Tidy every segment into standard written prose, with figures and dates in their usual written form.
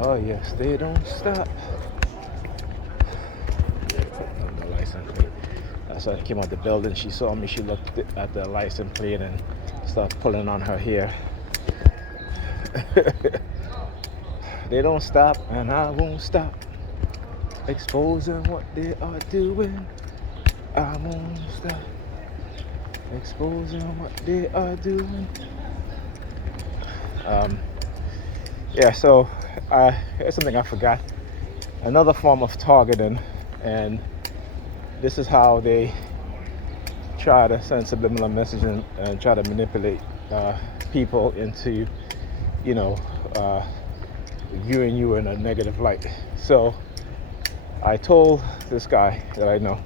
Oh yes, they don't stop. On the license plate. So I came out the building. She saw me. She looked at the license plate and started pulling on her hair. They don't stop, and I won't stop. Exposing what they are doing. I won't stop. Exposing what they are doing. Yeah, so here's something I forgot. Another form of targeting, and this is how they try to send subliminal messaging and try to manipulate people into, viewing you in a negative light. So I told this guy that I know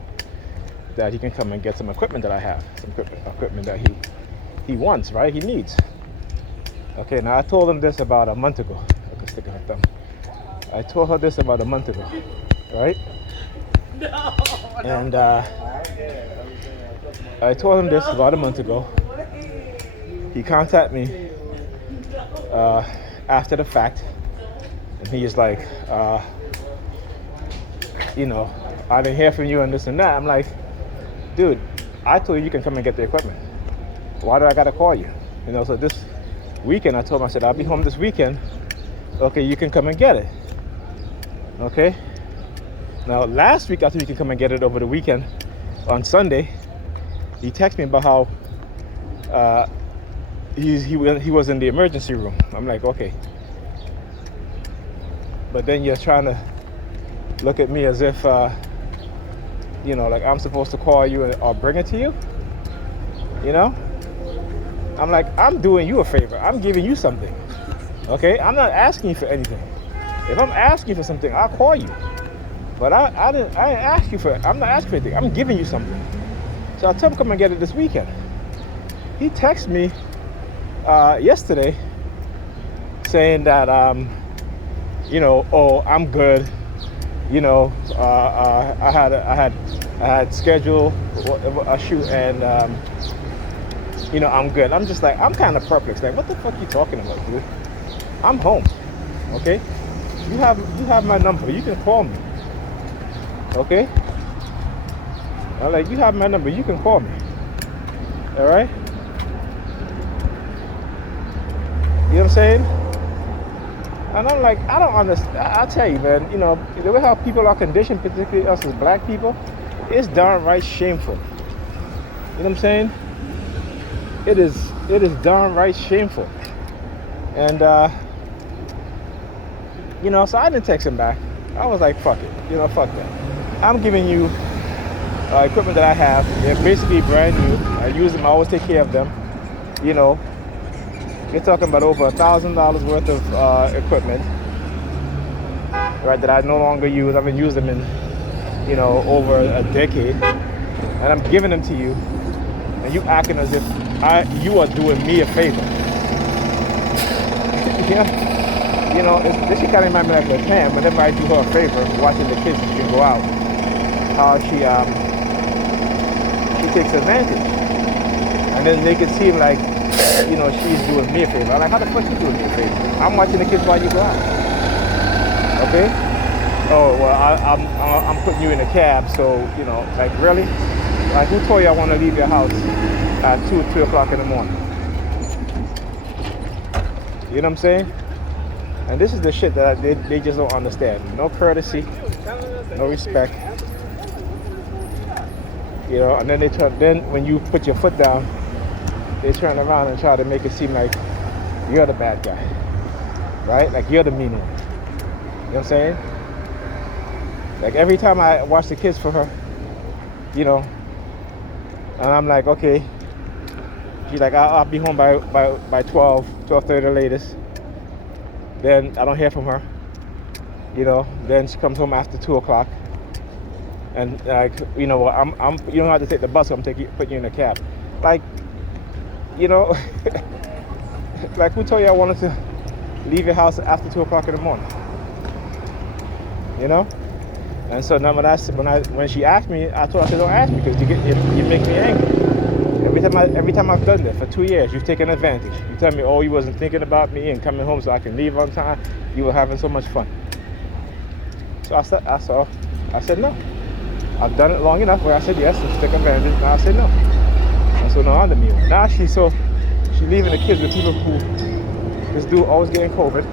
that he can come and get some equipment that I have, some equipment that he wants, right? He needs. Okay, now I told him this about a month ago. I can stick her thumb. I told her this about a month ago, right? And I told him this about a month ago. He contacted me after the fact, and he is like, I didn't hear from you and this and that. I'm like, dude, I told you can come and get the equipment. Why do I gotta call you? So this weekend I told him, I said, I'll be home this weekend. Okay, you can come and get it. Okay? Now last week I thought you can come and get it over the weekend. On Sunday, he texted me about how he was in the emergency room. I'm like, okay. But then you're trying to look at me as if like I'm supposed to call you or bring it to you. I'm like, I'm doing you a favor. I'm giving you something. Okay? I'm not asking you for anything. If I'm asking you for something, I'll call you. But I didn't ask you for it. I'm not asking for anything. I'm giving you something. So I told him come and get it this weekend. He texted me yesterday saying that oh, I'm good. I had scheduled a shoot and I'm good. I'm just like, I'm kind of perplexed. Like, what the fuck are you talking about, dude? I'm home. Okay? You have my number. You can call me. Okay? I'm like, you have my number. You can call me. All right? You know what I'm saying? And I'm like, I don't understand. I'll tell you, man, the way how people are conditioned, particularly us as black people, it's downright shameful. You know what I'm saying? It is downright shameful. And, so I didn't text him back. I was like, fuck it. Fuck that. I'm giving you equipment that I have. They're basically brand new. I use them. I always take care of them. You're talking about over $1,000 worth of equipment, right, that I no longer use. I haven't used them in, over a decade. And I'm giving them to you. And you acting as if you are doing me a favor. Yeah. This should kind of remind me like a Pam. Whenever I do her a favor, watching the kids can go out, how she takes advantage, and then make it seem like she's doing me a favor. I'm like, how the fuck you doing me a favor? I'm watching the kids while you go out. Okay? Oh well, I'm putting you in a cab, so like really? Like who told you I want to leave your house at 2 o'clock in the morning? You know what I'm saying? And this is the shit that they just don't understand. No courtesy, no respect. And then then when you put your foot down, they turn around and try to make it seem like you're the bad guy. Right? Like you're the mean one. You know what I'm saying? Like every time I watch the kids for her, and I'm like, okay. She's like, I'll be home by 12:30 latest. Then I don't hear from her. Then she comes home after 2 o'clock. And like, you don't have to take the bus. I'm put you in a cab. Like, like who told you I wanted to leave your house after 2 o'clock in the morning? And so now when she asked me, I told her, don't ask me because you make me angry. every time I've done that for 2 years, you've taken advantage. You tell me, oh, you wasn't thinking about me and coming home so I can leave on time. You were having so much fun. So I said no. I've done it long enough where I said yes and she took advantage. Now I said no. And so now I'm the mean one. Now she's leaving the kids with people who, this dude always getting COVID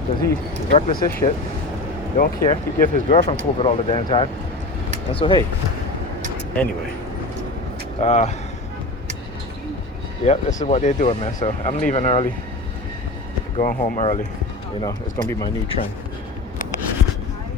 because he's reckless as shit. Don't care. He gives his girlfriend COVID all the damn time. And so hey, anyway, yeah, this is what they're doing, man. So I'm leaving early, going home early. You know, it's gonna be my new trend.